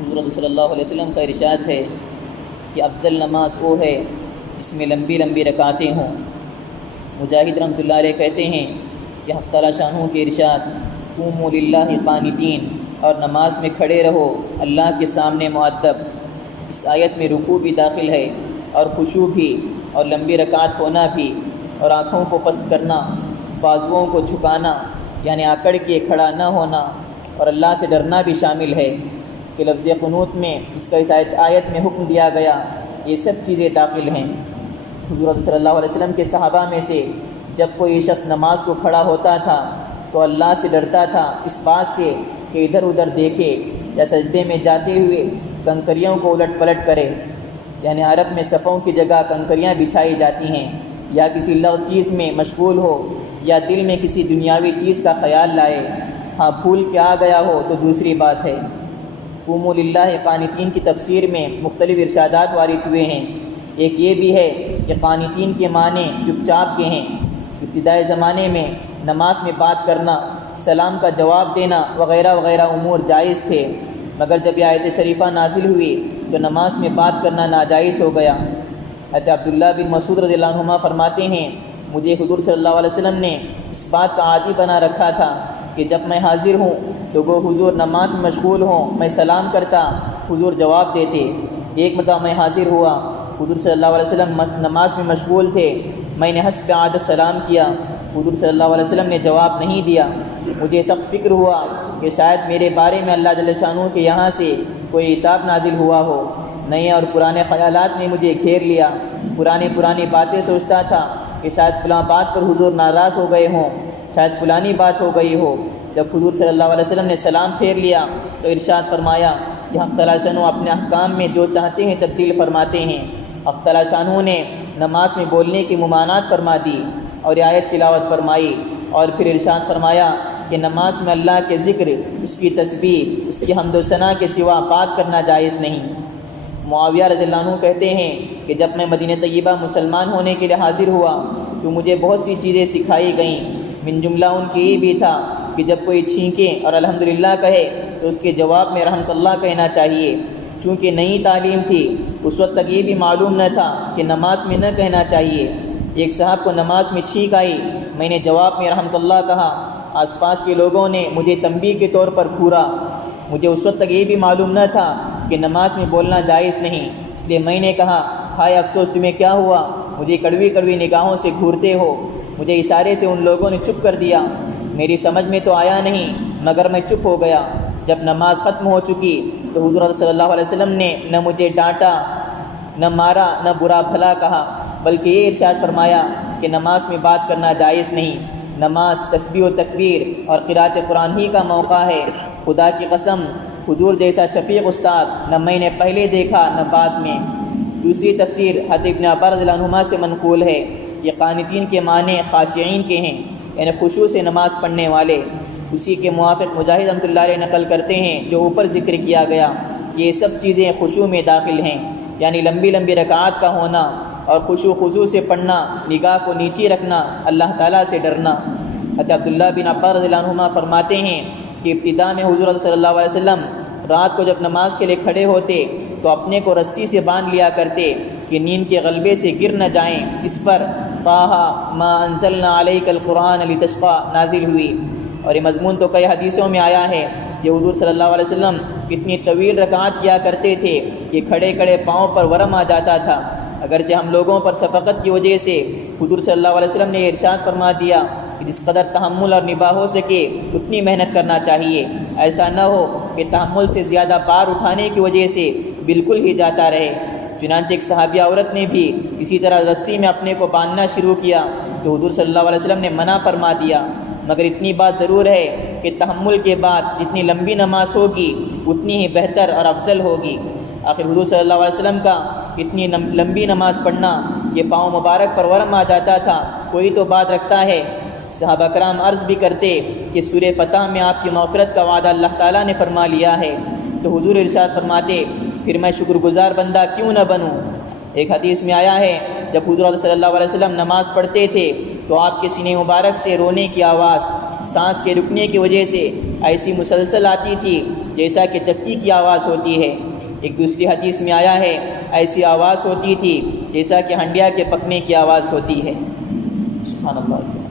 حضور صلی اللہ علیہ وسلم کا ارشاد ہے کہ افضل نماز وہ ہے جس میں لمبی لمبی رکعتیں ہوں۔ مجاہد رحمۃ اللہ علیہ کہتے ہیں کہ حق تعالیٰ شانہ کے ارشاد قوموا للہ قانتین، اور نماز میں کھڑے رہو اللہ کے سامنے مؤدب، اس آیت میں رکوع بھی داخل ہے اور خشوع بھی، اور لمبی رکعت ہونا بھی، اور آنکھوں کو پست کرنا، بازوؤں کو جھکانا یعنی آکڑ کے کھڑا نہ ہونا، اور اللہ سے ڈرنا بھی شامل ہے کہ لفظ قنوت میں اس کا اس آیت میں حکم دیا گیا، یہ سب چیزیں داخل ہیں۔ حضور صلی اللہ علیہ وسلم کے صحابہ میں سے جب کوئی شخص نماز کو کھڑا ہوتا تھا تو اللہ سے ڈرتا تھا اس بات سے کہ ادھر ادھر دیکھے یا سجدے میں جاتے ہوئے کنکریوں کو الٹ پلٹ کرے، یعنی عرب میں صفوں کی جگہ کنکریاں بچھائی جاتی ہیں، یا کسی لغو چیز میں مشغول ہو یا دل میں کسی دنیاوی چیز کا خیال لائے، ہاں بھول کے آ گیا ہو تو دوسری بات ہے۔ قوموا للہ قانتین کی تفسیر میں مختلف ارشادات وارد ہوئے ہیں۔ ایک یہ بھی ہے کہ قانتین کے معنی چپ چاپ کے ہیں۔ ابتدائی زمانے میں نماز میں بات کرنا، سلام کا جواب دینا وغیرہ وغیرہ امور جائز تھے، مگر جب یہ آیت شریفہ نازل ہوئی تو نماز میں بات کرنا ناجائز ہو گیا۔ حضرت عبداللہ بن مسعود رضی اللہ عنہما فرماتے ہیں مجھے حضور صلی اللہ علیہ وسلم نے اس بات کا عادی بنا رکھا تھا کہ جب میں حاضر ہوں تو وہ حضور نماز میں مشغول ہوں، میں سلام کرتا، حضور جواب دیتے۔ ایک مرتبہ میں حاضر ہوا، حضور صلی اللہ علیہ وسلم نماز میں مشغول تھے، میں نے حسب عادت سلام کیا، حضور صلی اللہ علیہ وسلم نے جواب نہیں دیا۔ مجھے سخت فکر ہوا کہ شاید میرے بارے میں اللہ جل شانہ کے یہاں سے کوئی عتاب نازل ہوا ہو۔ نئے اور پرانے خیالات نے مجھے گھیر لیا، پرانی باتیں سوچتا تھا کہ شاید فلاں بات پر حضور ناراض ہو گئے ہوں، شاید فلانی بات ہو گئی ہو۔ جب حضور صلی اللہ علیہ وسلم نے سلام پھیر لیا تو ارشاد فرمایا کہ حق تعالیٰ شانہ اپنے احکام میں جو چاہتے ہیں تبدیل فرماتے ہیں۔ حق تعالیٰ شانہ نے نماز میں بولنے کی ممانعت فرما دی اور یہ آیت تلاوت فرمائی، اور پھر ارشاد فرمایا کہ نماز میں اللہ کے ذکر، اس کی تسبیح، اس کی حمد و ثنا کے سوا بات کرنا جائز نہیں۔ معاویہ رضی اللہ عنہ کہتے ہیں کہ جب میں مدینہ طیبہ مسلمان ہونے کے لیے حاضر ہوا تو مجھے بہت سی چیزیں سکھائی گئیں، من جملہ ان کی یہ بھی تھا کہ جب کوئی چھینکے اور الحمدللہ کہے تو اس کے جواب میں رحمت اللہ کہنا چاہیے۔ چونکہ نئی تعلیم تھی اس وقت تک یہ بھی معلوم نہ تھا کہ نماز میں نہ کہنا چاہیے۔ ایک صاحب کو نماز میں چھینک آئی، میں نے جواب میں رحمت اللہ کہا، آس پاس کے لوگوں نے مجھے تنبیہ کے طور پر گھورا۔ مجھے اس وقت تک یہ بھی معلوم نہ تھا کہ نماز میں بولنا جائز نہیں، اس لیے میں نے کہا ہائے افسوس تمہیں کیا ہوا، مجھے کڑوی کڑوی نگاہوں سے گھورتے ہو۔ مجھے اشارے سے ان لوگوں نے چپ کر دیا، میری سمجھ میں تو آیا نہیں مگر میں چپ ہو گیا۔ جب نماز ختم ہو چکی تو حضور صلی اللہ علیہ وسلم نے نہ مجھے ڈانٹا، نہ مارا، نہ برا بھلا کہا، بلکہ یہ ارشاد فرمایا کہ نماز میں بات کرنا جائز نہیں۔ نماز تسبیح و تکبیر اور قرأت قرآن ہی کا موقع ہے۔ خدا کی قسم حضور جیسا شفیق استاد نہ میں نے پہلے دیکھا نہ بعد میں۔ دوسری تفسیر حضرت ابن عباس رضی اللہ عنہما سے منقول ہے، یہ قانتین کے معنی خاشعین کے ہیں، یعنی خشوع سے نماز پڑھنے والے۔ اسی کے موافق مجاہد رحمۃ اللہ علیہ نقل کرتے ہیں جو اوپر ذکر کیا گیا، یہ سب چیزیں خشوع میں داخل ہیں، یعنی لمبی لمبی رکعات کا ہونا اور خشوع خضوع سے پڑھنا، نگاہ کو نیچی رکھنا، اللہ تعالیٰ سے ڈرنا۔ حضرت عبداللہ بن عباس رضی اللہ عنہما فرماتے ہیں کہ ابتدا میں حضور صلی اللہ علیہ وسلم رات کو جب نماز کے لیے کھڑے ہوتے تو اپنے کو رسی سے باندھ لیا کرتے کہ نیند کے غلبے سے گر نہ جائیں۔ اس پر طٰہٰ ما انزلنا علیک القرآن لتشقیٰ نازل ہوئی، اور یہ مضمون تو کئی حدیثوں میں آیا ہے کہ حضور صلی اللہ علیہ وسلم کتنی طویل رکعات کیا کرتے تھے کہ کھڑے کھڑے پاؤں پر ورم آ جاتا تھا۔ اگرچہ ہم لوگوں پر شفقت کی وجہ سے حضور صلی اللہ علیہ وسلم نے یہ ارشاد فرما دیا کہ جس قدر تحمل اور نباہ ہو سکے اتنی محنت کرنا چاہیے، ایسا نہ ہو کہ تحمل سے زیادہ بار اٹھانے کی وجہ سے بالکل ہی جاتا رہے۔ چنانچہ ایک صحابیہ عورت نے بھی اسی طرح رسی میں اپنے کو باندھنا شروع کیا تو حضور صلی اللہ علیہ وسلم نے منع فرما دیا، مگر اتنی بات ضرور ہے کہ تحمل کے بعد جتنی لمبی نماز ہوگی اتنی ہی بہتر اور افضل ہوگی۔ آخر حضور صلی اللہ علیہ وسلم کا اتنی لمبی نماز پڑھنا کہ پاؤں مبارک پر ورم آ جاتا تھا، کوئی تو بات رکھتا ہے۔ صحابہ کرام عرض بھی کرتے کہ سورہ فتح میں آپ کی مغفرت کا وعدہ اللہ تعالیٰ نے فرما لیا ہے، تو حضور ارشاد فرماتے پھر میں شکر گزار بندہ کیوں نہ بنوں۔ ایک حدیث میں آیا ہے جب حضور صلی اللہ علیہ وسلم نماز پڑھتے تھے تو آپ کے سینے مبارک سے رونے کی آواز سانس کے رکنے کی وجہ سے ایسی مسلسل آتی تھی جیسا کہ چکی کی آواز ہوتی ہے۔ ایک دوسری حدیث میں آیا ہے ایسی آواز ہوتی تھی جیسا کہ ہنڈیا کے پکنے کی آواز ہوتی ہے۔ سبحان اللہ۔